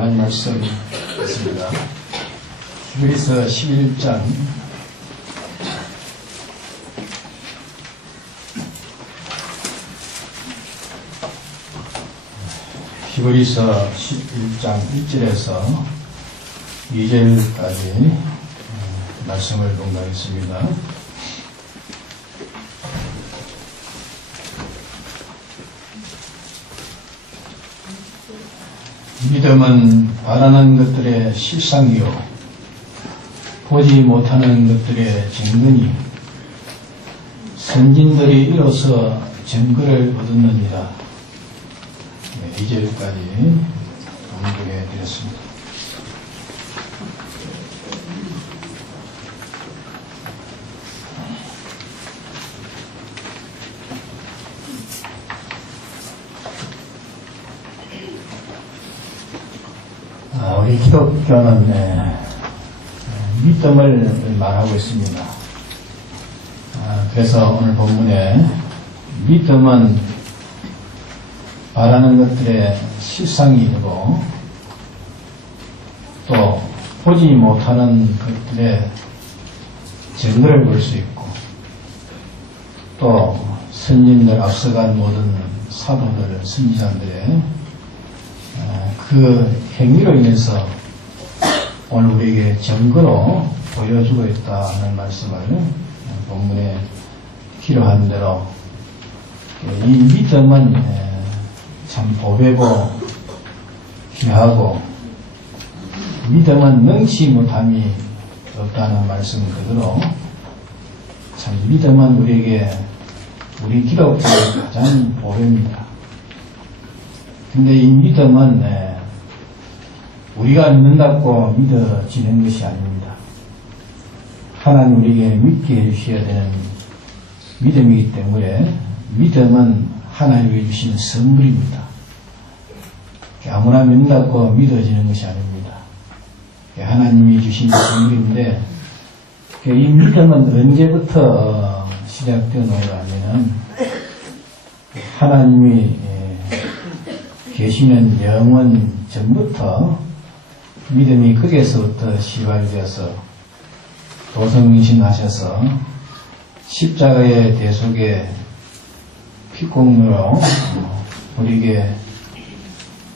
하나님 말씀 있습니다. 히브리서 11장 1절에서 2절까지 말씀을 공부하겠습니다. 믿음은 바라는 것들의 실상이요 보지 못하는 것들의 증거니 선진들이 이로써 증거를 얻었느니라. 2절까지 공부해 드렸습니다. 우리 기독교는 믿음을 말하고 있습니다. 그래서 오늘 본문에 믿음은 바라는 것들의 실상이 되고 또 보지 못하는 것들의 증거를 볼 수 있고 또 선진들 앞서간 모든 사도들, 선지자들의 그 행위로 인해서 오늘 우리에게 증거로 보여주고 있다는 말씀을 본문에 필요한 대로 이 믿음은 참 보배고 귀하고 믿음은 능치 못함이 없다는 말씀 그대로 참 믿음은 우리에게 우리 기독교의 가장 보배입니다. 근데 이 믿음은 우리가 믿는다고 믿어지는 것이 아닙니다. 하나님 우리에게 믿게 해주셔야 되는 믿음이기 때문에 믿음은 하나님이 주신 선물입니다. 아무나 믿는다고 믿어지는 것이 아닙니다. 하나님이 주신 선물인데 이 믿음은 언제부터 시작되었는가 하면 하나님이 계시는 영원 전부터 믿음이 거기에서부터 시발되어서 도성신하셔서 십자가의 대속에 피공로로 우리에게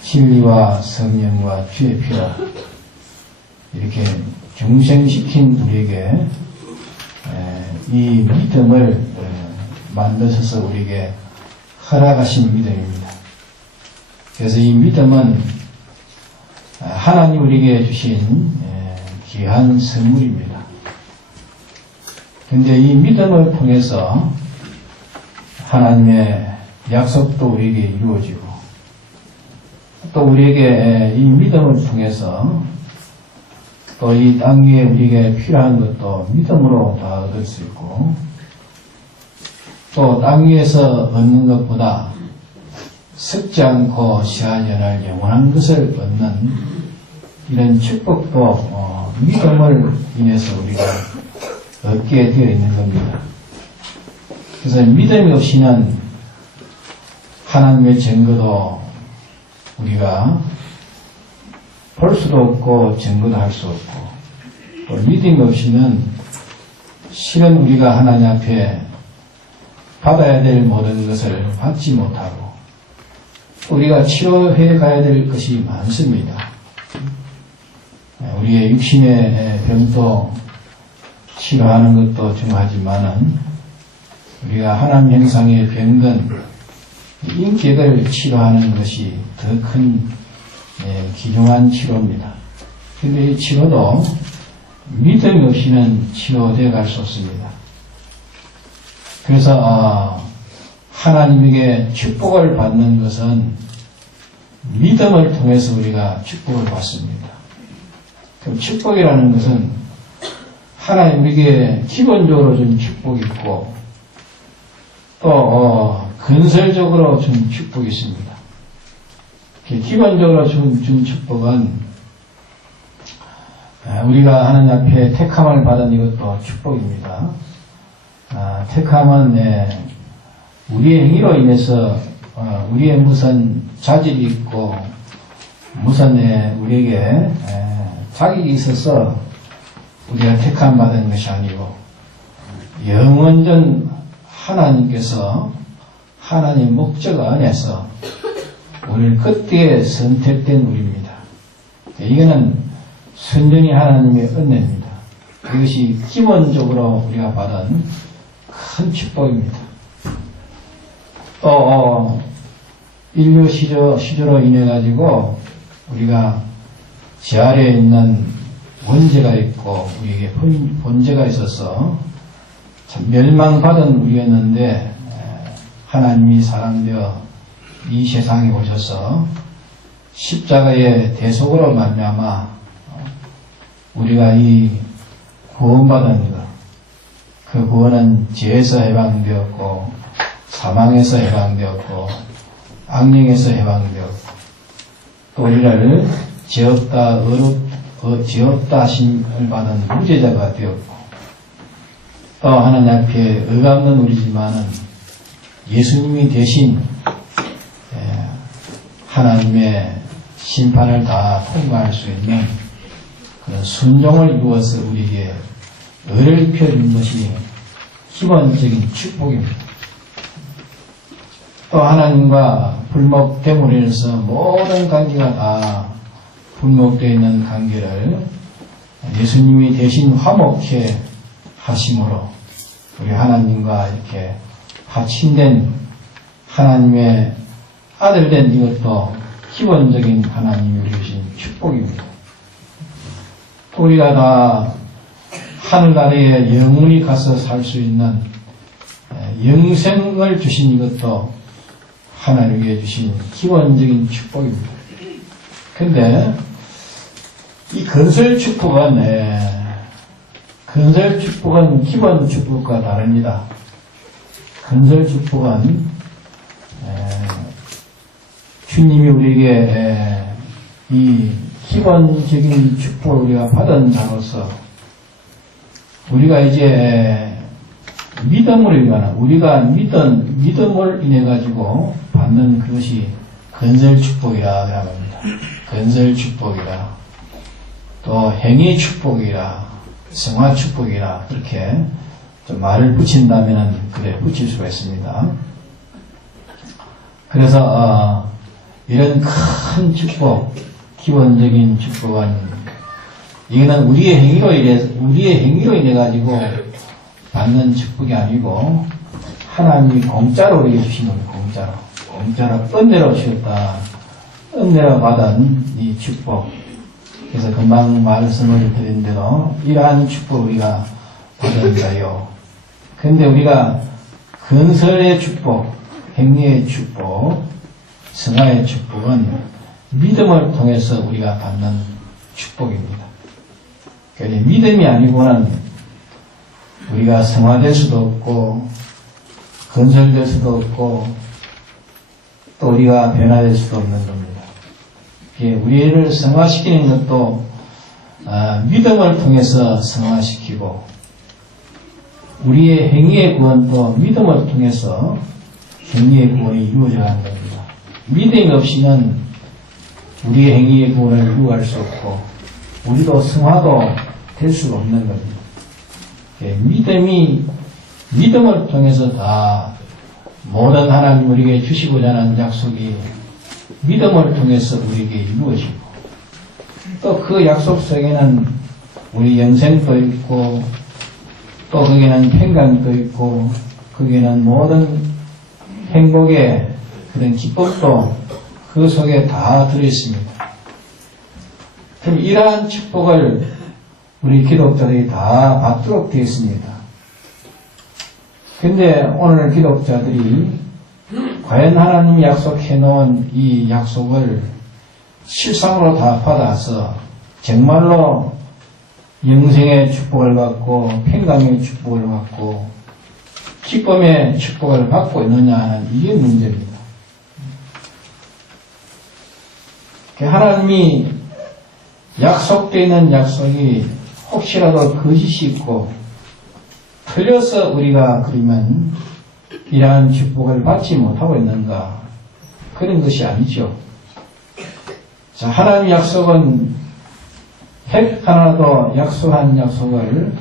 진리와 성령과 주의 피로 이렇게 중생시킨 우리에게 이 믿음을 만드셔서 우리에게 허락하신 믿음입니다. 그래서 이 믿음은 하나님 우리에게 주신 귀한 선물입니다. 그런데 이 믿음을 통해서 하나님의 약속도 우리에게 이루어지고 또 우리에게 이 믿음을 통해서 또 이 땅 위에 우리에게 필요한 것도 믿음으로 다 얻을 수 있고 또 땅 위에서 얻는 것보다 썩지 않고 시한연할 영원한 것을 얻는 이런 축복도 믿음을 인해서 우리가 얻게 되어 있는 겁니다. 그래서 믿음이 없이는 하나님의 증거도 우리가 볼 수도 없고 증거도 할 수 없고 또 믿음이 없이는 실은 우리가 하나님 앞에 받아야 될 모든 것을 받지 못하고 우리가 치료해 가야 될 것이 많습니다. 우리의 육신의 병도 치료하는 것도 중요하지만은 우리가 하나님 형상의 병든 인격을 치료하는 것이 더 큰 귀중한 치료입니다. 그런데 이 치료도 믿음이 없이는 치료되어 갈 수 없습니다. 그래서 하나님에게 축복을 받는 것은 믿음을 통해서 우리가 축복을 받습니다. 그럼 축복이라는 것은 하나님에게 기본적으로 준 축복이 있고 또 건설적으로 준 축복이 있습니다. 기본적으로 준 축복은 우리가 하나님 앞에 택함을 받은 이것도 축복입니다. 택함은 우리의 행위로 인해서 우리의 무슨 자질이 있고 무슨 우리에게 자격이 있어서 우리가 택함 받은 것이 아니고 영원전 하나님께서 하나님 목적 안에서 우리를 그때에 선택된 우리입니다. 이거는 순전히 하나님의 은혜입니다. 이것이 기본적으로 우리가 받은 큰 축복입니다. 또 인류 시조로 인해 가지고 우리가 제 아래에 있는 원죄가 있고 우리에게 본죄가 있어서 참 멸망받은 우리였는데 하나님이 사랑되어 이 세상에 오셔서 십자가의 대속으로 말미암아 우리가 이 구원받은 것, 그 구원은 죄에서 해방되었고 사망에서 해방되었고 악령에서 해방되었고 또 우리를 죄 없다 하심을 받은 무죄자가 되었고 또 하나님 앞에 의가 없는 우리지만은 예수님이 대신 하나님의 심판을 다 통과할 수 있는 그런 순종을 이루어서 우리에게 의를 입혀준 것이 기본적인 축복입니다. 또 하나님과 불목됨으로 인해서 모든 관계가 다 불목되어 있는 관계를 예수님이 대신 화목케 하심으로 우리 하나님과 이렇게 파친된 하나님의 아들된 이것도 기본적인 하나님이 우리 주신 축복입니다. 또 우리가 다 하늘 아래에 영원히 가서 살 수 있는 영생을 주신 이것도 하나님께 주신 기본적인 축복입니다. 근데 이 건설 축복은 기본 축복과 다릅니다. 건설 축복은 주님이 우리에게 이 기본적인 축복을 우리가 받은 자로서 우리가 이제 믿음으로 인한 우리가 믿음을 인해 가지고 받는 그것이 건설 축복이라 합니다. 건설 축복이라 또 행위 축복이라 성화 축복이라 이렇게 좀 말을 붙인다면은 그래 붙일 수가 있습니다. 그래서 이런 큰 축복, 기본적인 축복은 이거는 우리의 행위로 인해 가지고 받는 축복이 아니고 하나님이 공짜로 우리에게 주신 겁니다. 공짜로 은혜로 주셨다. 은혜로 받은 이 축복. 그래서 금방 말씀을 드린 대로 이러한 축복 우리가 받은 자요. 그런데 우리가 건설의 축복, 행위의 축복, 성화의 축복은 믿음을 통해서 우리가 받는 축복입니다. 그러니까 믿음이 아니고는 우리가 성화될 수도 없고 건설될 수도 없고 또 우리가 변화될 수도 없는 겁니다. 우리를 성화시키는 것도 믿음을 통해서 성화시키고 우리의 행위의 구원도 믿음을 통해서 행위의 구원이 이루어져야 하는 겁니다. 믿음이 없이는 우리의 행위의 구원을 이루어갈 수 없고 우리도 성화도 될 수가 없는 겁니다. 믿음을 통해서 다 모든 하나님 우리에게 주시고자 하는 약속이 믿음을 통해서 우리에게 이루어지고 또 그 약속 속에는 우리 영생도 있고 또 거기에는 평강도 있고 거기에는 모든 행복의 그런 기쁨도 그 속에 다 들어있습니다. 그럼 이러한 축복을 우리 기독자들이 다 받도록 되어 있습니다. 근데 오늘 기독자들이 과연 하나님이 약속해 놓은 이 약속을 실상으로 다 받아서 정말로 영생의 축복을 받고 평강의 축복을 받고 기쁨의 축복을 받고 있느냐 하는 이게 문제입니다. 하나님이 약속되어 있는 약속이 혹시라도 거짓이 있고 틀려서 우리가 그러면 이러한 축복을 받지 못하고 있는가? 그런 것이 아니죠. 자, 하나님 약속은 핵 하나도 약속한 약속을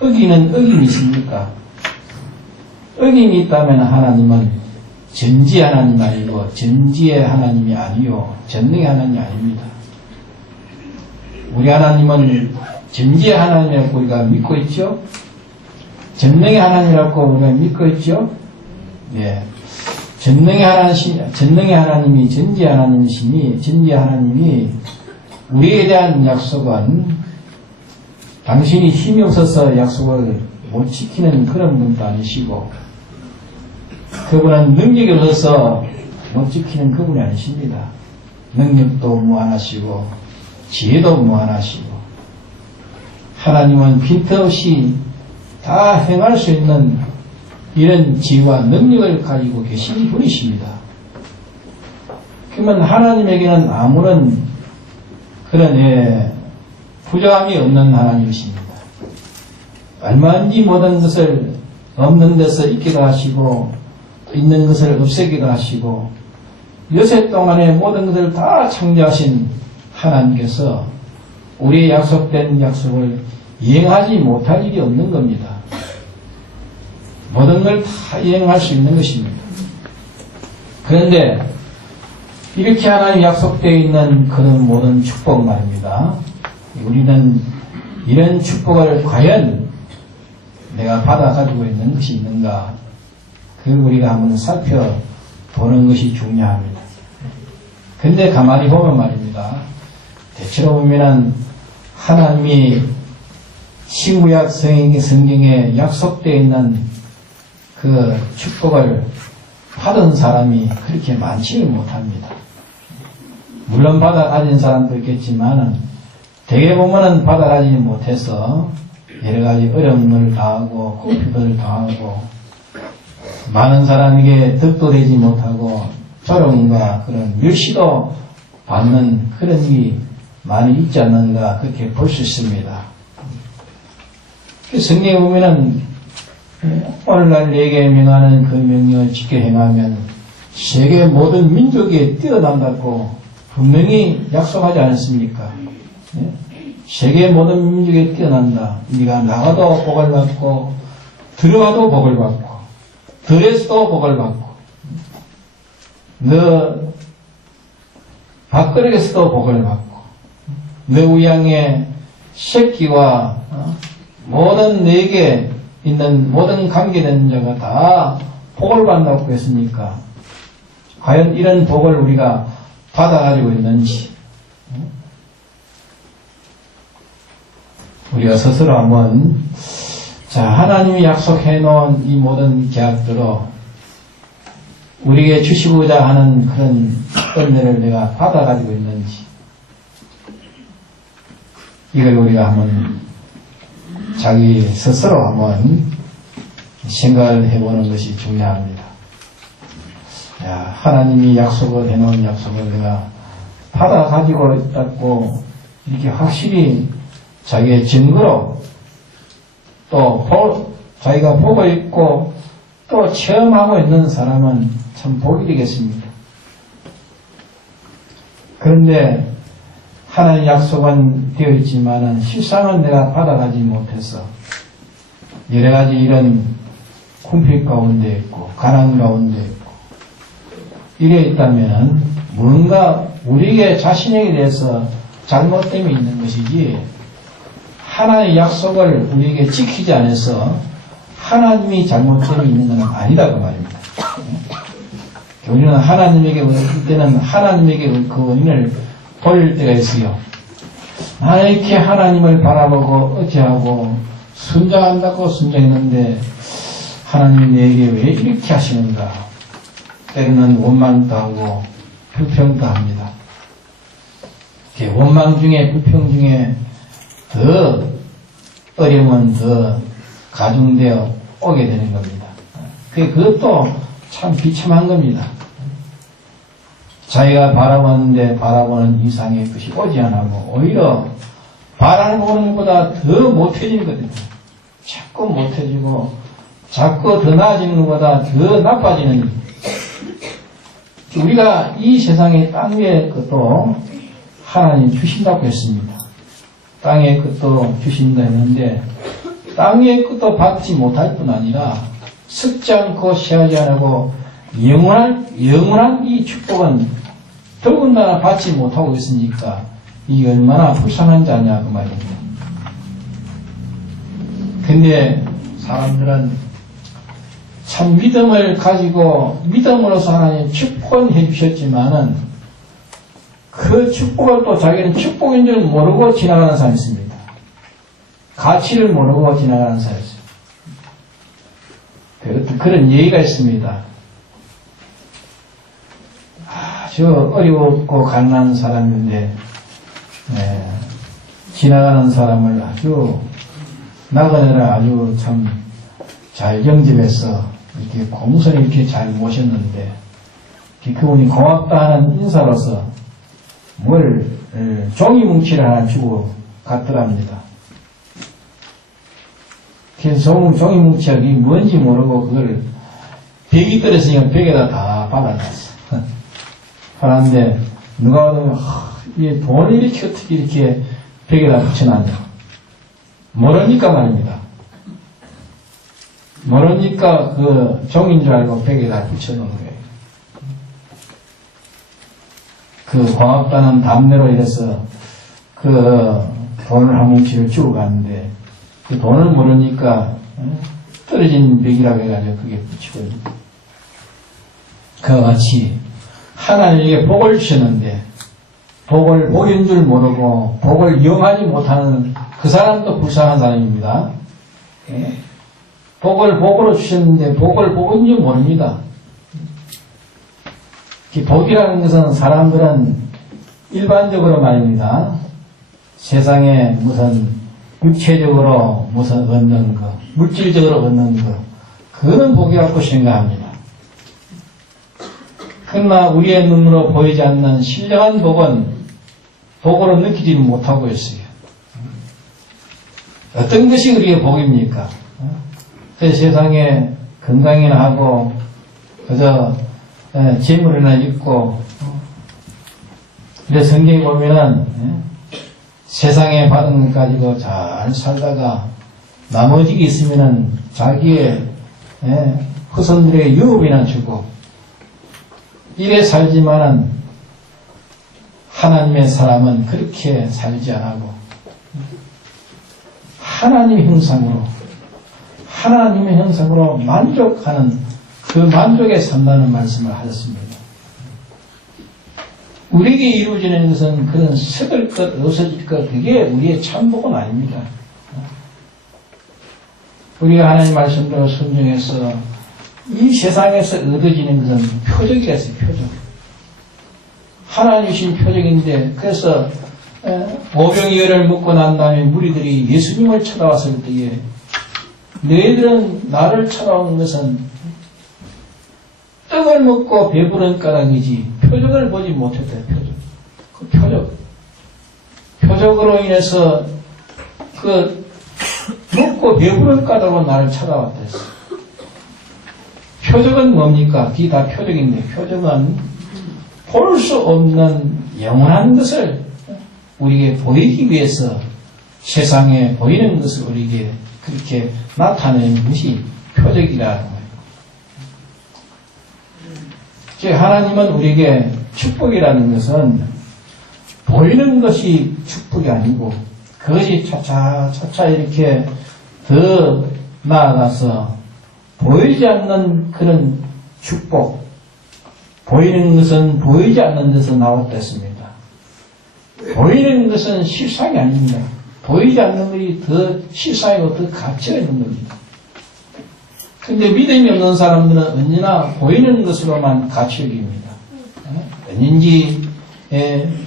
어기는 어김이 있습니까? 어김이 있다면 하나님은 전지 하나님 아니고 전지의 하나님이 아니요 전능의 하나님이 아닙니다. 우리 하나님은 전지의 하나님이라고 우리가 믿고 있죠? 전능의 하나님이라고 우리가 믿고 있죠? 네. 전능의 하나님이 전지의 하나님이시니 전지의 하나님이 우리에 대한 약속은 당신이 힘이 없어서 약속을 못 지키는 그런 분도 아니시고 그분은 능력이 없어서 못 지키는 그분이 아니십니다. 능력도 무한하시고 지혜도 무한하시고 하나님은 빈틈없이 다 행할 수 있는 이런 지혜와 능력을 가지고 계신 분이십니다. 그러면 하나님에게는 아무런 그런 부족함이 없는 하나님이십니다. 얼마든지 모든 것을 없는 데서 있기도 하시고 있는 것을 없애기도 하시고 여세 동안에 모든 것을 다 창조하신 하나님께서 우리의 약속된 약속을 이행하지 못할 일이 없는 겁니다. 모든 걸 다 이행할 수 있는 것입니다. 그런데 이렇게 하나님 약속되어 있는 그런 모든 축복 말입니다. 우리는 이런 축복을 과연 내가 받아 가지고 있는 것이 있는가? 그걸 우리가 한번 살펴보는 것이 중요합니다. 근데 가만히 보면 말입니다. 대체로 보면은 하나님이 신구약 성경에 약속되어 있는 그 축복을 받은 사람이 그렇게 많지는 못합니다. 물론 받아 가진 사람도 있겠지만은 대개 보면은 받아 가지지 못해서 여러 가지 어려움을 당하고 고피를 당하고 많은 사람에게 덕도 되지 못하고 조롱과 그런 멸시도 받는 그런 일이 많이 있지 않는가 그렇게 볼 수 있습니다. 성경에 보면은 오늘날 내게 명하는 그 명령을 지켜 행하면 세계 모든 민족에 뛰어난다고 분명히 약속하지 않습니까? 세계 모든 민족에 뛰어난다. 네가 나가도 복을 받고 들어가도 복을 받고 들에서도 복을 받고 너 밥그릇에서도 복을 받고 너 우양의 새끼와 모든 내게 있는 모든 관계된 자가 다 복을 받는다고 했으니까 과연 이런 복을 우리가 받아가지고 있는지 우리가 스스로 한번 하나님이 약속해 놓은 이 모든 계약대로 우리에게 주시고자 하는 그런 은혜를 내가 받아가지고 있는지 이걸 우리가 한번 자기 스스로 한번 생각을 해보는 것이 중요합니다. 하나님이 약속을 해놓은 약속을 내가 받아가지고 있다고 이렇게 확실히 자기의 증거로 또 자기가 보고 있고 또 체험하고 있는 사람은 참 복이 되겠습니다. 그런데 하나님 약속은 되어 있지만은 실상은 내가 받아가지 못해서 여러 가지 이런 궁핍 가운데 있고 가난 가운데 있고 이래 있다면은 뭔가 우리에게 자신에게 대해서 잘못됨이 있는 것이지 하나님의 약속을 우리에게 지키지 않아서 하나님이 잘못됨이 있는 것은 아니다 그 말입니다. 우리는 하나님에게 원할 때는 하나님에게 그 원인을 돌릴 때가 있어요. 나는 이렇게 하나님을 바라보고 어찌하고 순종한다고 순종했는데 하나님이 내게 왜 이렇게 하시는가? 때로는 원망도 하고 불평도 합니다. 원망 중에 불평 중에 더 어려움은 더 가중되어 오게 되는 겁니다. 그것도 참 비참한 겁니다. 자기가 바라보는데 바라보는 이상의 것이 오지 않고 오히려 바라보는 것보다 더 못해지는 거거든요. 자꾸 못해지고 자꾸 더 나아지는 것보다 더 나빠지는 우리가 이 세상의 땅 위에 것도 하나님 주신다고 했습니다. 땅의 끝도 주신다 했는데 땅의 끝도 받지 못할 뿐 아니라 썩지 않고 쇠하지 않고 영원한 이 축복은 더군다나 받지 못하고 있으니까 이게 얼마나 불쌍한 자냐 그 말입니다. 근데 사람들은 참 믿음을 가지고 믿음으로서 하나님 축복은 해주셨지만은 그 축복을 또 자기는 축복인 줄 모르고 지나가는 사람이 있습니다. 가치를 모르고 지나가는 사람이 있어요. 그런 예의가 있습니다. 아주 어렵고 가난한 사람인데 지나가는 사람을 아주 나그네를 아주 참 잘 영접해서 이렇게 공손히 이렇게 잘 모셨는데 그분이 고맙다 하는 인사로서 종이 뭉치를 하나 주고 갔더랍니다. 그래서 종이 뭉치가 뭔지 모르고 그걸 벽이 떨어지니까 벽에다 다 발라놨어. 발랐는데 누가 보면 이 돈을 이렇게 어떻게 이렇게 벽에다 붙여놨냐 모르니까 말입니다. 모르니까 그 종인 줄 알고 벽에다 붙여놓은 거예요. 그 고맙다는 담내로 이래서 그 돈을 한 뭉치를 주고 갔는데 그 돈을 모르니까 떨어진 벽이라고 해가지고 그게 붙이고 그와 같이 하나님에게 복을 주셨는데 복을 복인 줄 모르고 복을 이용하지 못하는 그 사람도 불쌍한 사람입니다. 복을 복으로 주셨는데 복을 복인 줄 모릅니다. 복이라는 것은 사람들은 일반적으로 말입니다. 세상에 무슨 육체적으로 무슨 얻는 거, 물질적으로 얻는 거, 그런 복이라고 생각합니다. 그러나 우리의 눈으로 보이지 않는 신령한 복은 복으로 느끼지 못하고 있어요. 어떤 것이 우리의 복입니까? 세상에 건강이나 하고 그저 재물이나 있고 그래서 성경에 보면은 세상에 받은 것 가지고 잘 살다가 나머지가 있으면은 자기의 후손들에게 유업이나 주고 이래 살지만은 하나님의 사람은 그렇게 살지 않고 하나님의 형상으로 만족하는 그 만족에 산다는 말씀을 하셨습니다. 우리에게 이루어지는 것은 그런 썩을 것, 없어질 것, 그게 우리의 참복은 아닙니다. 우리가 하나님 말씀대로 순종해서 이 세상에서 얻어지는 것은 표적이랬어요, 표적. 하나님 주신 표적인데, 그래서 오병이어를 먹고 난 다음에 무리들이 예수님을 찾아왔을 때에 너희들은 나를 찾아온 것은 떡을 먹고 배부른 까닭이지 표적을 보지 못했다. 표적으로 인해서 그 먹고 배부른 까닭으로 나를 찾아왔다 했어. 표적은 뭡니까? 그게 다 표적인데 표적은 볼 수 없는 영원한 것을 우리에게 보이기 위해서 세상에 보이는 것을 우리에게 그렇게 나타내는 것이 표적이라는 거예요. 즉 하나님은 우리에게 축복이라는 것은 보이는 것이 축복이 아니고 그것이 차차 이렇게 더 나아가서 보이지 않는 그런 축복, 보이는 것은 보이지 않는 데서 나왔다 했습니다. 보이는 것은 실상이 아닙니다. 보이지 않는 것이 더 실상이고 더 가치가 있는 겁니다. 근데 믿음이 없는 사람들은 언제나 보이는 것으로만 가치 여깁니다. 왠지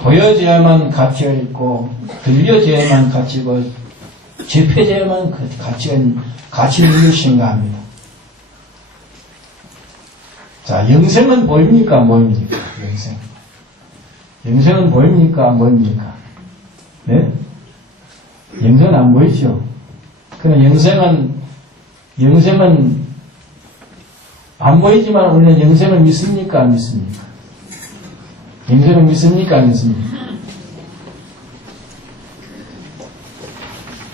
보여져야만 가치가 있고 들려져야만 가치고 접해져야만 가치 있는 걸 생각합니다. 자, 영생은 보입니까? 안 보입니까? 영생은 보입니까? 안 보입니까? 네? 영생은 안 보이죠. 그럼 영생은 안 보이지만 우리는 영생을 믿습니까? 안 믿습니까? 영생을 믿습니까? 안 믿습니까?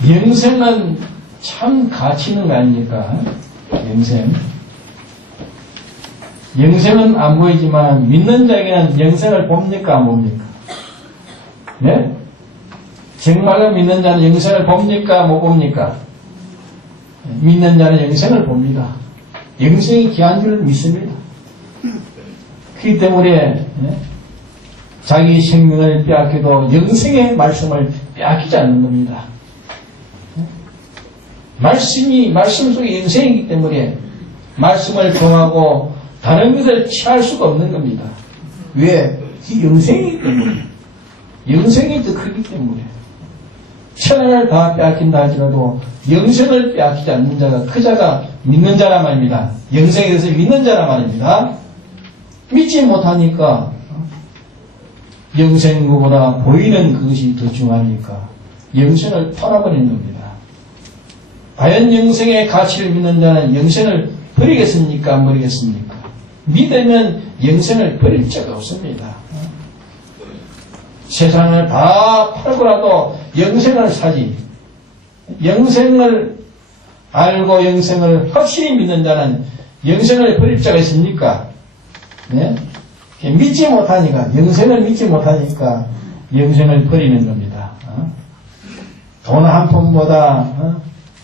영생은 참 가치 있는 거 아닙니까? 영생. 영생은 안 보이지만 믿는 자에게는 영생을 봅니까? 안 봅니까? 네? 정말로 믿는 자는 영생을 봅니까? 못 봅니까? 믿는 자는 영생을 봅니다. 영생이 귀한 줄 믿습니다. 그렇기 때문에 자기 생명을 빼앗겨도 영생의 말씀을 빼앗기지 않는 겁니다. 말씀 속에 영생이기 때문에 말씀을 통하고 다른 것을 취할 수가 없는 겁니다. 왜? 이 영생이기 때문에. 영생이 더 크기 때문에. 천하를 다 빼앗긴다 하더라도 영생을 빼앗기지 않는 자가 그 자가 믿는 자란 말입니다. 영생에 대해서 믿는 자란 말입니다. 믿지 못하니까 영생보다 보이는 그것이 더 중요하니까 영생을 팔아버리는 겁니다. 과연 영생의 가치를 믿는 자는 영생을 버리겠습니까? 안 버리겠습니까? 믿으면 영생을 버릴 자가 없습니다. 세상을 다 팔고라도 영생을 사지. 영생을 알고 영생을 확실히 믿는 자는 영생을 버릴 자가 있습니까? 네? 믿지 못하니까, 영생을 믿지 못하니까 영생을 버리는 겁니다. 돈 한 푼보다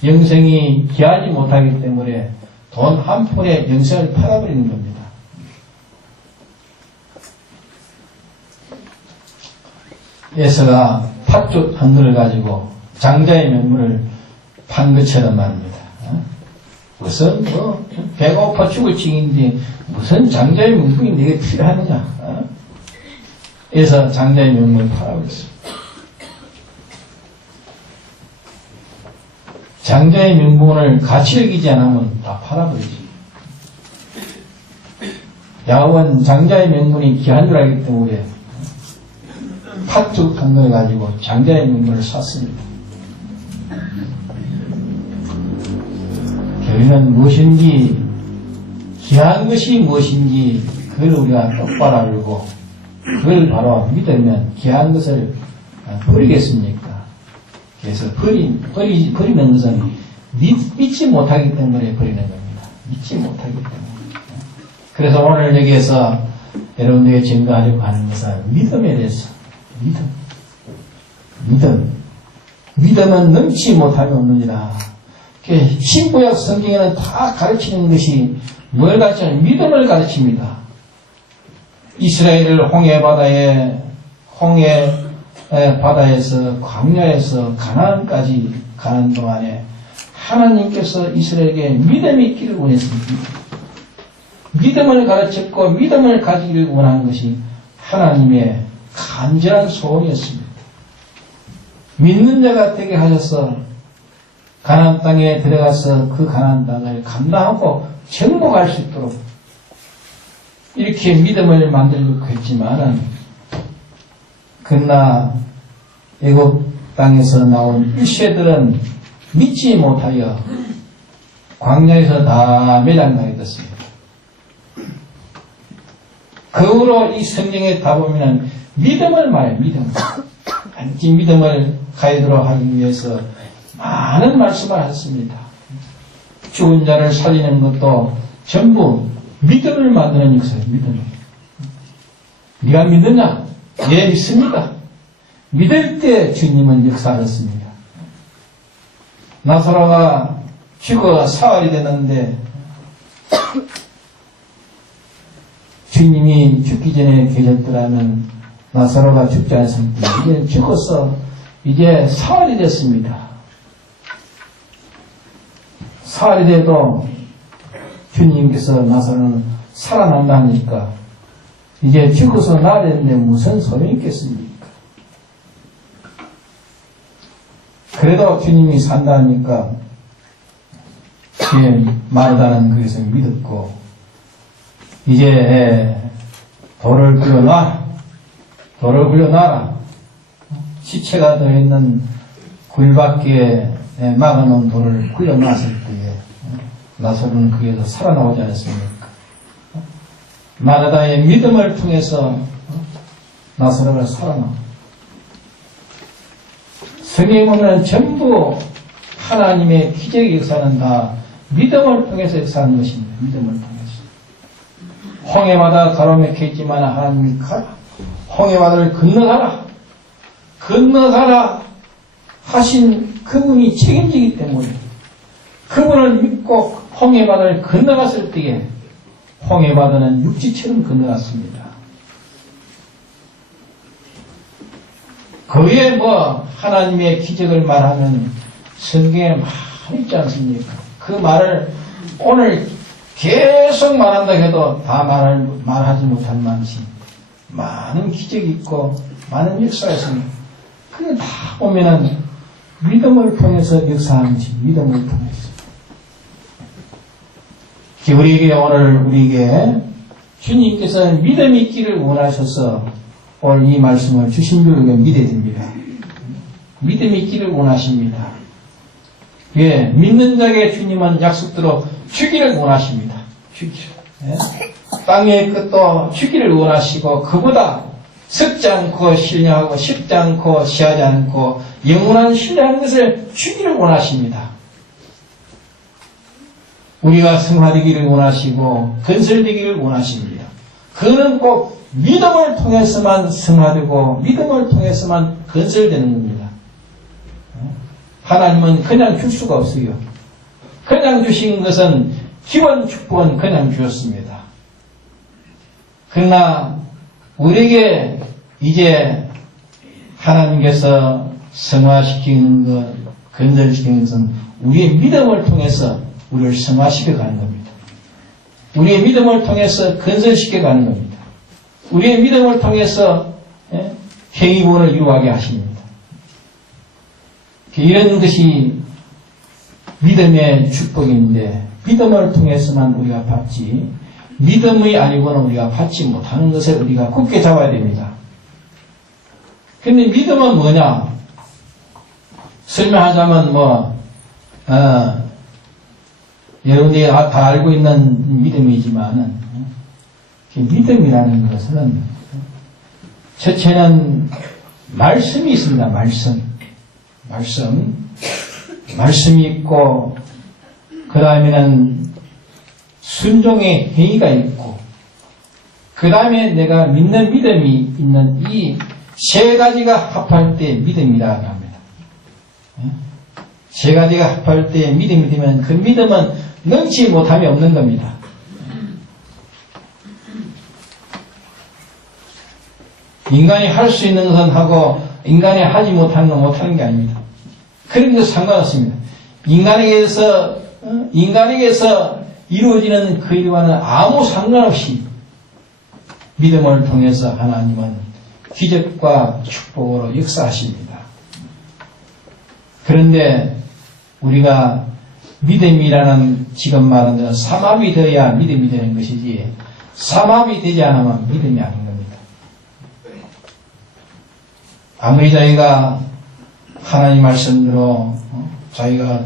영생이 귀하지 못하기 때문에 돈 한 푼에 영생을 팔아버리는 겁니다. 에서가 팥죽 한 그릇을 가지고 장자의 명분을 판 것처럼 말입니다. 무슨 배고파 죽을 징인데 무슨 장자의 명분이 내게 필요하느냐. 에서 장자의 명분을 팔아고 있습니다. 장자의 명분을 가치 여기지 않으면 다 팔아버리지. 야곱은 장자의 명분이 귀한 줄 알기 때문에 팥죽 한 걸 가지고 장자의 명분을 샀습니다. 결국은 무엇인지 귀한 것이 무엇인지 그걸 우리가 똑바로 알고 그걸 바로 믿으면 귀한 것을 버리겠습니까? 그래서 버리는 것은 믿지 못하기 때문에 버리는 겁니다. 믿지 못하기 때문에. 그래서 오늘 여기에서 여러분에게 증거하려고 하는 것은 믿음에 대해서 믿음은 넘치 못하면 없느니라. 신구약 성경에는 다 가르치는 것이 뭘 가르치냐면 믿음을 가르칩니다. 이스라엘을 홍해 바다에서 광야에서 가나안까지 가는 동안에 하나님께서 이스라엘에게 믿음이 있기를 원했습니다. 믿음을 가르쳤고 믿음을 가지기를 원하는 것이 하나님의 간절한 소원이었습니다. 믿는 자가 되게 하셔서 가나안 땅에 들어가서 그 가나안 땅을 감당하고 정복할 수 있도록 이렇게 믿음을 만들려고 했지만은 그러나 애굽 땅에서 나온 일세들은 믿지 못하여 광야에서 다 매장당하게 됐습니다. 그 후로 이 성경에 다 보면은 믿음을 말해요. 단지 믿음을 가이도록 하기 위해서 많은 말씀을 하셨습니다. 죽은 자를 살리는 것도 전부 믿음을 만드는 역사예요. 믿음을. 네가 믿느냐? 예, 믿습니다. 믿을 때 주님은 역사하셨습니다. 나사로가 죽어 사흘이 됐는데 주님이 죽기 전에 계셨더라면 나사로가 죽지 않았습니다. 이제 죽어서 이제 사흘이 됐습니다. 사흘이 돼도 주님께서 나사로는 살아난다니까 이제 죽어서 나랬는데 무슨 소용이 있겠습니까? 그래도 주님이 산다니까 마르다는 그것을 믿었고 이제 돌을 굴려놔라. 시체가 들어있는 굴밖에 막아놓은 돌을 굴려놨을 때에 나사로는 거기에서 살아나오지 않았습니까? 마르다의 믿음을 통해서 나사로가 살아나. 성경에 보면 전부 하나님의 기적의 역사는 다 믿음을 통해서 역사하는 것입니다. 믿음을 통해서. 홍해바다 가로막혀 있지만 하나님이 홍해바다를 건너가라 하신 그분이 책임지기 때문에 그분을 믿고 홍해바다를 건너갔을 때에 홍해바다는 육지처럼 건너갔습니다. 그 위에 하나님의 기적을 말하면 성경에 많이 있지 않습니까? 그 말을 오늘 계속 말한다 해도 다 말하지 못할 만치 많은 기적이 있고 많은 역사가 있습니다. 그게 다 보면은 믿음을 통해서 역사하는 것이 믿음을 통해서. 우리에게 주님께서는 믿음이 있기를 원하셔서 오늘 이 말씀을 주신 줄 우리가 믿어야 됩니다. 믿음이 있기를 원하십니다. 예, 믿는 자에게 주님은 약속대로 주기를 원하십니다. 예? 땅의 끝도 주기를 원하시고 그보다 썩지 않고 신뢰하고 쉽지 않고 시하지 않고 영원한 신뢰하는 것을 주기를 원하십니다. 우리가 성화되기를 원하시고 건설되기를 원하십니다. 그는 꼭 믿음을 통해서만 성화되고 믿음을 통해서만 건설되는 겁니다. 하나님은 그냥 줄 수가 없어요. 그냥 주신 것은 기본 축복은 그냥 주었습니다. 그러나 우리에게 이제 하나님께서 성화시키는 것, 건설시키는 것은 우리의 믿음을 통해서 우리를 성화시켜 가는 겁니다. 우리의 믿음을 통해서 건설시켜 가는 겁니다. 우리의 믿음을 통해서 행위본을 이루하게 하십니다. 이런 것이 믿음의 축복인데 믿음을 통해서만 우리가 받지 믿음이 아니고는 우리가 받지 못하는 것을 우리가 굳게 잡아야 됩니다. 근데 믿음은 뭐냐? 설명하자면 여러분들이 다 알고 있는 믿음이지만은 믿음이라는 것은 첫째는 말씀이 있습니다. 말씀이 있고 그 다음에는 순종의 행위가 있고 그 다음에 내가 믿는 믿음이 있는 이 세 가지가 합할 때 믿음이라고 합니다. 세 가지가 합할 때 믿음이 되면 그 믿음은 능치 못함이 없는 겁니다. 인간이 할 수 있는 것은 하고 인간이 하지 못하는 건 못하는 게 아닙니다. 그런 게 상관없습니다. 인간에게서 이루어지는 그 일과는 아무 상관없이 믿음을 통해서 하나님은 기적과 축복으로 역사하십니다. 그런데 우리가 믿음이라는 지금 말하는 것은 삼합이 되어야 믿음이 되는 것이지 삼합이 되지 않으면 믿음이 아닌 겁니다. 아무리 자기가 하나님 말씀대로 자기가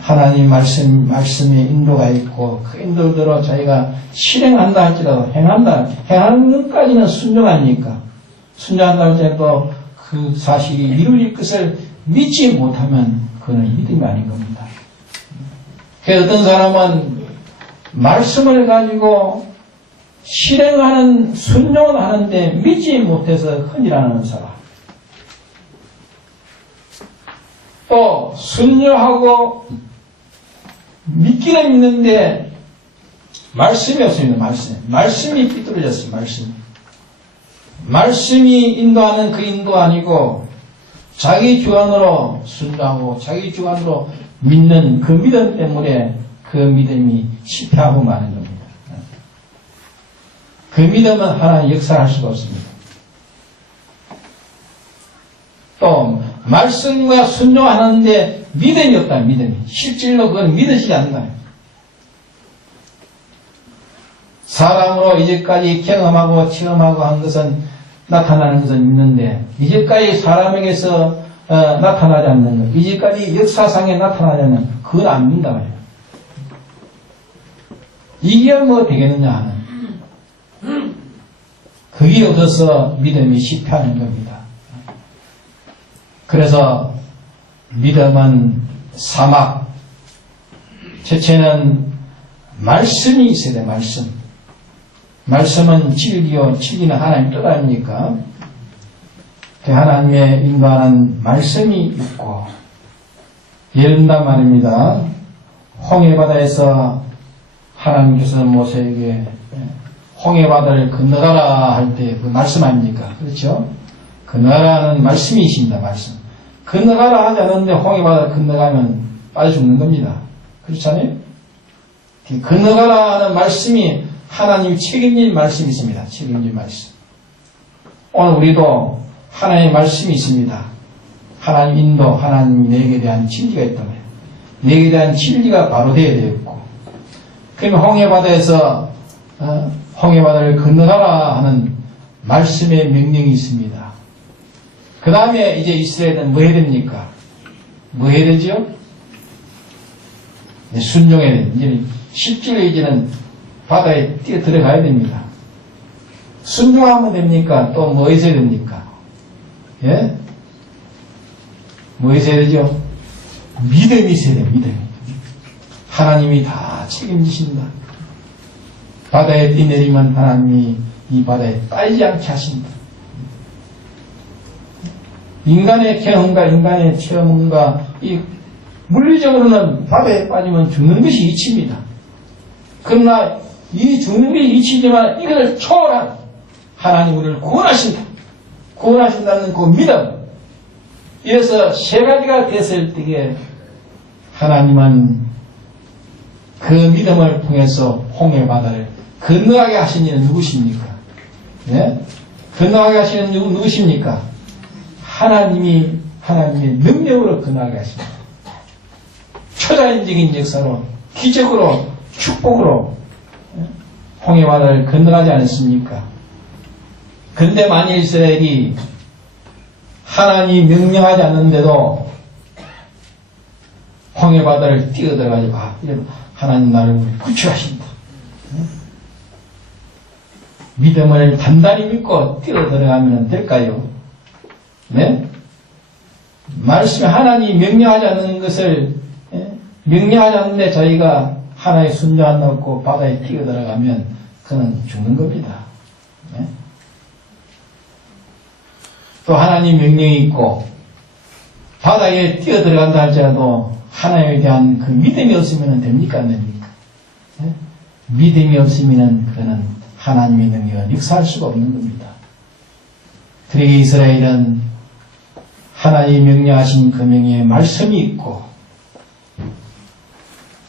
하나님 말씀에 인도가 있고 그 인도대로 자기가 실행한다 할지라도 행하는 것까지는 순종 아닙니까? 순종한다 할지라도 그 사실이 이루어질 것을 믿지 못하면 그건 믿음이 아닌 겁니다. 그래서 어떤 사람은 말씀을 가지고 실행하는 순종을 하는데 믿지 못해서 흔히라는 사람, 또 순종하고 믿기는 믿는데 말씀이 없습니다. 말씀이 삐뚤어졌어요. 말씀이 인도하는 그 인도 아니고 자기 주관으로 순종하고 자기 주관으로 믿는 그 믿음 때문에 그 믿음이 실패하고 마는 겁니다. 그 믿음은 하나님 역사할 수가 없습니다. 또 말씀과 순종하는데 믿음이 없다. 믿음이 실질로 그건 믿어지지 않는다. 사람으로 이제까지 경험하고 체험하고 한 것은 나타나는 것은 믿는데 이제까지 사람에게서 나타나지 않는 것, 이제까지 역사상에 나타나지 않는 그건 안 믿는다 말이에요. 이게 뭐 되겠느냐 하는 그게 없어서 믿음이 실패하는 겁니다. 그래서 믿음은 사막, 첫째는 말씀이 있어야 돼. 말씀은 진리요, 진리는 하나님 뜻 아닙니까? 하나님의 인도하는 말씀이 있고, 예를 든단 말입니다. 홍해바다에서 하나님께서 모세에게 홍해바다를 건너가라 할 때 그 말씀 아닙니까? 그렇죠? 건너가라는 말씀이 있습니다. 말씀. 건너가라 하지 않았는데 홍해바다를 건너가면 빠져 죽는 겁니다. 그렇잖아요? 건너가라 하는 말씀이 하나님이 책임질 말씀이 있습니다. 책임질 말씀. 오늘 우리도 하나님의 말씀이 있습니다. 하나님 인도, 하나님 내게 대한 진리가 있단 말이에요. 내게 대한 진리가 바로 되어야 되겠고, 그러면 홍해바다에서 홍해바다를 건너가라 하는 말씀의 명령이 있습니다. 그 다음에 이제 이스라엘은 뭐 해야 됩니까? 뭐 해야 되죠? 순종해야 됩니다. 이제는 실제로 이제는 바다에 뛰어 들어가야 됩니다. 순종하면 됩니까? 또 뭐 있어야 됩니까? 예? 뭐 있어야 되죠? 믿음이 있어야 돼요. 믿음이. 하나님이 다 책임지신다. 바다에 뛰내리면 하나님이 이 바다에 빠지지 않게 하신다. 인간의 경험과 인간의 체험과 이 물리적으로는 바다에 빠지면 죽는 것이 이치입니다. 그러나 이 죽는 것이 이치지만 이것을 초월한 하나님 우리를 구원하신다. 구원하신다는 그 믿음. 이어서 세 가지가 됐을 때에 하나님은 그 믿음을 통해서 홍해바다를 건너가게 하신 이는 누구십니까? 네? 건너가게 하시는 누구십니까? 하나님의 능력으로 건너가게 하십니다. 초자연적인 역사로, 기적으로, 축복으로 홍해바다를 건너가지 않았습니까? 근데 만일 이스라엘이 하나님이 명령하지 않는데도 홍해바다를 뛰어들어가지고 하나님 나를 구출하신다. 믿음을 단단히 믿고 뛰어들어가면 될까요? 네? 말씀에 하나님이 명령하지 않는 것을 명령하지 않는데 저희가 하나의 순종한다고 바다에 뛰어들어가면 그는 죽는 겁니다. 네? 또 하나님 명령이 있고 바다에 뛰어들어간다 할지라도 하나님에 대한 그 믿음이 없으면 됩니까? 안 됩니까? 네? 믿음이 없으면 그는 하나님의 능력을 역사할 수가 없는 겁니다. 그러기에 이스라엘은 하나님이 명령하신 그 명령의 말씀이 있고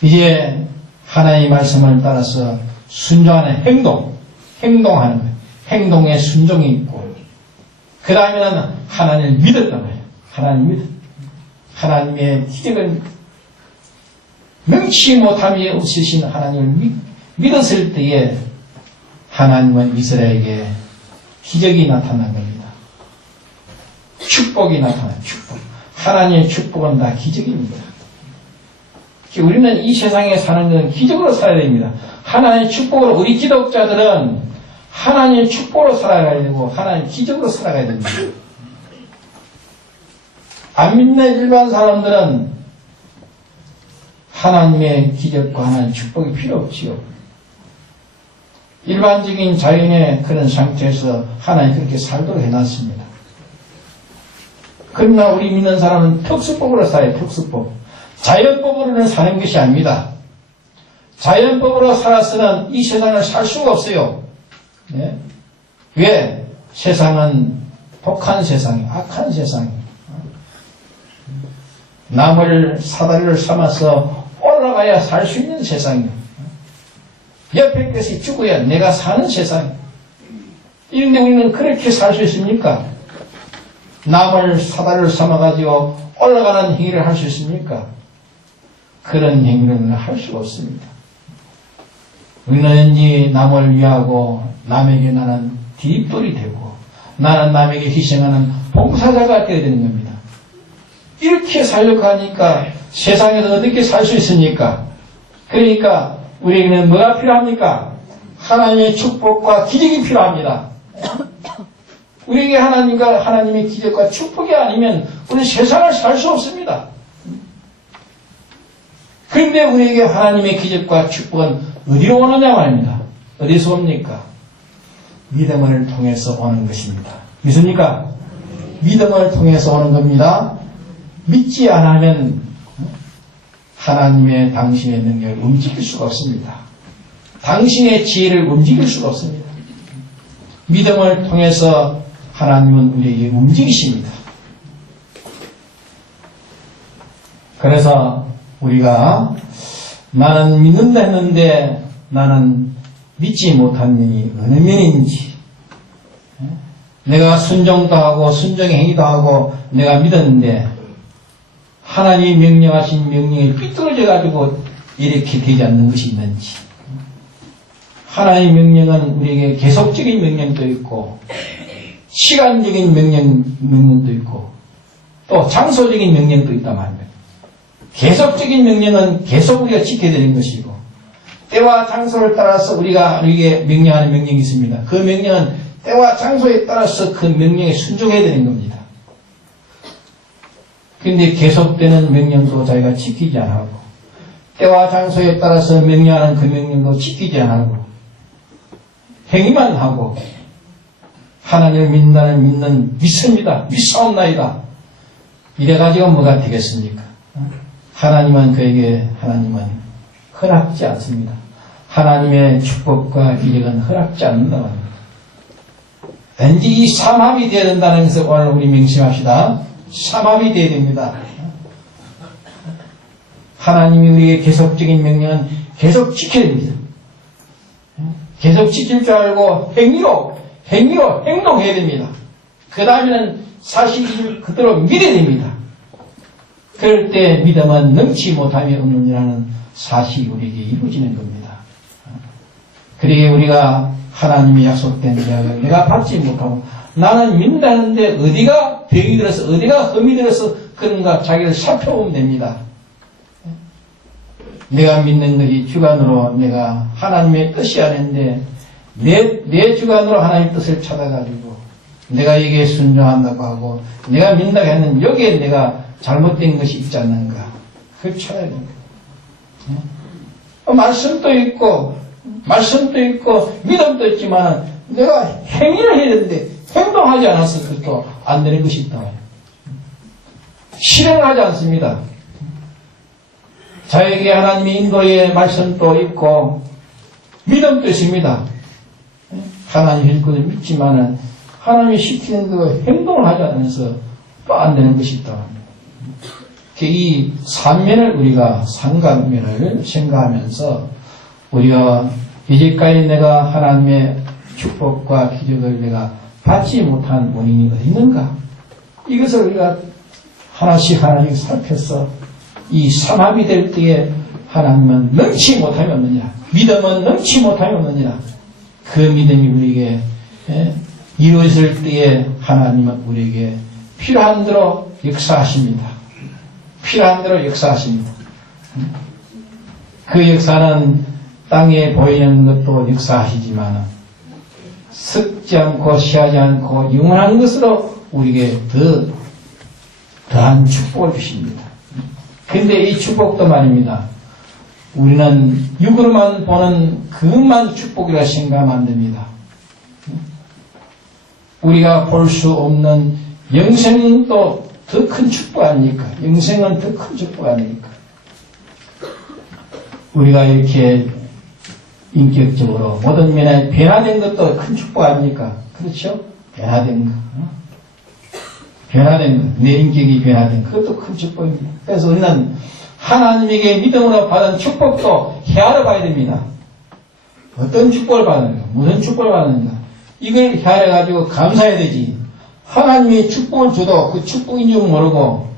이제 하나님의 말씀을 따라서 순종하는 행동하는 거예요. 행동에 순종이 있고 그 다음에는 하나님을 믿었단 말이에요. 하나님의 기적을 명치 못함이 없으신 하나님을 믿었을 때에 하나님은 이스라엘에게 기적이 나타난 겁니다. 축복이 나타나요. 축복. 하나님의 축복은 다 기적입니다. 우리는 이 세상에 사는 것은 기적으로 살아야 됩니다. 하나님의 축복으로 우리 기독자들은 하나님의 축복으로 살아가야 되고 하나님의 기적으로 살아가야 됩니다. 안 믿는 일반 사람들은 하나님의 기적과 하나님의 축복이 필요 없지요. 일반적인 자연의 그런 상태에서 하나님이 그렇게 살도록 해놨습니다. 그러나 우리 믿는 사람은 특수법으로 살아요. 특수법. 자연법으로는 사는 것이 아닙니다. 자연법으로 살아서는 이 세상을 살 수가 없어요. 네? 왜? 세상은 독한 세상이에요. 악한 세상이에요. 나무를 사다리를 삼아서 올라가야 살 수 있는 세상이에요. 옆에 것이 죽어야 내가 사는 세상이에요. 이런데 우리는 그렇게 살 수 있습니까? 나무를 사다리를 삼아가지고 올라가는 행위를 할 수 있습니까? 그런 행위를 할 수가 없습니다. 우리는 왠지 남을 위하고 남에게 나는 뒷돌이 되고 나는 남에게 희생하는 봉사자가 되어야 되는 겁니다. 이렇게 살려고 하니까 세상에서 어떻게 살 수 있습니까? 그러니까 우리에게는 뭐가 필요합니까? 하나님의 축복과 기적이 필요합니다. 우리에게 하나님의 기적과 축복이 아니면 우리는 세상을 살 수 없습니다. 그런데 우리에게 하나님의 기적과 축복은 어디로 오느냐 말입니다. 어디서 옵니까? 믿음을 통해서 오는 것입니다. 믿습니까? 믿음을 통해서 오는 겁니다. 믿지 않으면 하나님의 당신의 능력을 움직일 수가 없습니다. 당신의 지혜를 움직일 수가 없습니다. 믿음을 통해서 하나님은 우리에게 움직이십니다. 그래서 우리가 나는 믿는다 했는데 나는 믿지 못한 면이 어느 면인지, 내가 순종도 하고 순종의 행위도 하고 내가 믿었는데 하나님이 명령하신 명령에 삐뚤어져 가지고 이렇게 되지 않는 것이 있는지, 하나님의 명령은 우리에게 계속적인 명령도 있고 시간적인 명령도 있고 또 장소적인 명령도 있단 말입니다. 계속적인 명령은 계속 우리가 지켜야 되는 것이고, 때와 장소를 따라서 우리에게 명령하는 명령이 있습니다. 그 명령은 때와 장소에 따라서 그 명령에 순종해야 되는 겁니다. 그런데 계속되는 명령도 자기가 지키지 않고, 때와 장소에 따라서 명령하는 그 명령도 지키지 않고, 행위만 하고, 하나님을 믿습니다. 믿사옵나이다. 이래가지고 뭐가 되겠습니까? 하나님은 허락지 않습니다. 하나님의 축복과 기적은 허락지 않는다고 합니다. 왠지 이 삼합이 되어야 된다는 것을 오늘 우리 명심합시다. 삼합이 되어야 됩니다. 하나님이 우리의 계속적인 명령은 계속 지켜야 됩니다. 계속 지킬 줄 알고 행위로 행동해야 됩니다. 그 다음에는 사실 그대로 믿어야 됩니다. 그럴 때 믿음은 능치 못함이 없느니라는 사실이 우리에게 이루어지는 겁니다. 그러기에 우리가 하나님이 약속된 계약을 내가 받지 못하고 나는 믿는다는데 어디가 병이 들어서 어디가 흠이 들어서 그런가 자기를 살펴보면 됩니다. 내가 믿는 것이 주관으로 내가 하나님의 뜻이 아닌데 내 주관으로 하나님의 뜻을 찾아가지고 내가 여기에 순종한다고 하고 내가 믿는다고 했는데 여기에 내가 잘못된 것이 있지 않는가, 그걸 찾아야 됩니다. 말씀도 있고 믿음도 있지만 내가 행위를 해야 되는데 행동하지 않아서 그것도 안 되는 것이 있다. 실행을 하지 않습니다. 자에게 하나님의 인도의 말씀도 있고 믿음도 있습니다. 하나님 일꾼을 믿지만은 하나님이 시키는 그 행동을 하지 않아서 또 안 되는 것이 있다. 이 삼면을 우리가 삼각면을 생각하면서 우리가 이제까지 내가 하나님의 축복과 기적을 내가 받지 못한 원인이 어디 있는가? 이것을 우리가 하나씩 살펴서 이 삼합이 될 때에 하나님은 능치 못함이 없느냐, 믿음은 능치 못함이 없느냐, 그 믿음이 우리에게 이루어질 때에 하나님은 우리에게 필요한 대로 역사하십니다. 필요한 대로 역사하십니다. 그 역사는 땅에 보이는 것도 역사하시지만 썩지 않고 시하지 않고 영원한 것으로 우리에게 더한 축복을 주십니다. 근데 이 축복도 말입니다. 우리는 육으로만 보는 그것만 축복이라 생각하면 안 됩니다. 우리가 볼 수 없는 영생도 더 큰 축복 아닙니까? 영생은 더 큰 축복 아닙니까? 우리가 이렇게 인격적으로 모든 면에 변화된 것도 큰 축복 아닙니까? 그렇죠? 변화된 것. 변화된 것. 내 인격이 변화된 것. 그것도 큰 축복입니다. 그래서 우리는 하나님에게 믿음으로 받은 축복도 헤아려 봐야 됩니다. 어떤 축복을 받는가? 무슨 축복을 받는가? 이걸 헤아려 가지고 감사해야 되지. 하나님이 축복을 줘도 그 축복인 줄 모르고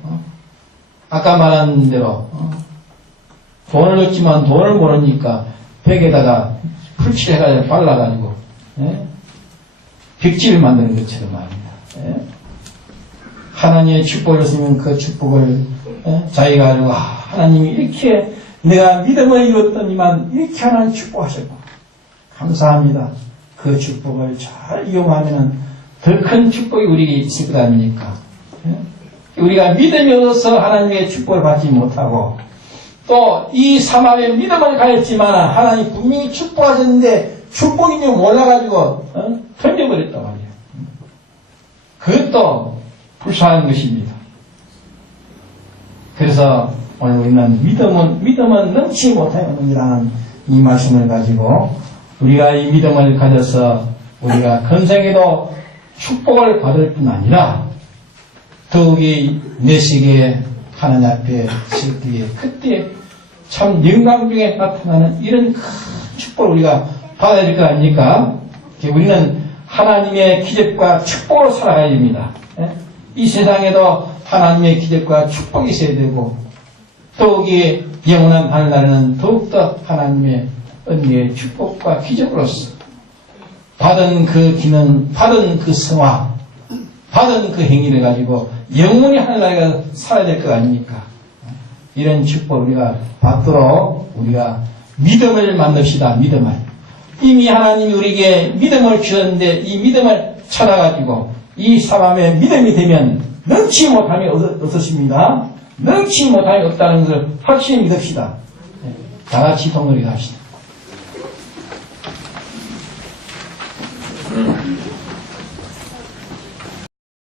아까 말한 대로 돈을 줬지만 돈을 모르니까 벽에다가 풀칠을 해가지고 발라가지고 벽지를 만드는 것처럼 말입니다. 하나님의 축복을 줬으면 그 축복을 자기가 가지고 하나님이 이렇게 내가 믿음을 이뤘더니만 이렇게 하나님 축복하셨고 감사합니다. 그 축복을 잘 이용하면 더 큰 축복이 우리에게 있을 것 아닙니까? 우리가 믿음이 없어서 하나님의 축복을 받지 못하고 또 이 삼합에 믿음을 가졌지만 하나님 분명히 축복하셨는데 축복인 줄 몰라가지고 던져버렸단 말이에요. 그것도 불쌍한 것입니다. 그래서 오늘 우리는 믿음은 넘치지 못하는이라는 이 말씀을 가지고 우리가 이 믿음을 가져서 우리가 건생에도 축복을 받을 뿐 아니라 더욱이 내시기에 하나님 앞에 설 때에 그때 참 영광 중에 나타나는 이런 큰 축복을 우리가 받아야 될 거 아닙니까? 우리는 하나님의 기적과 축복으로 살아가야 됩니다. 이 세상에도 하나님의 기적과 축복이 있어야 되고 더욱이 영원한 하늘나라는 더욱더 하나님의 은혜의 축복과 기적으로서 받은 그 기능, 받은 그 성화, 받은 그 행위를 가지고 영원히 하늘나라에 살아야 될 것 아닙니까? 이런 축복을 우리가 받도록 우리가 믿음을 만듭시다. 믿음을. 이미 하나님이 우리에게 믿음을 주셨는데 이 믿음을 찾아가지고 이 사람의 믿음이 되면 능치 못함이 어떻습니다? 능치 못함이 없다는 것을 확실히 믿읍시다. 다 같이 동놀이 합시다.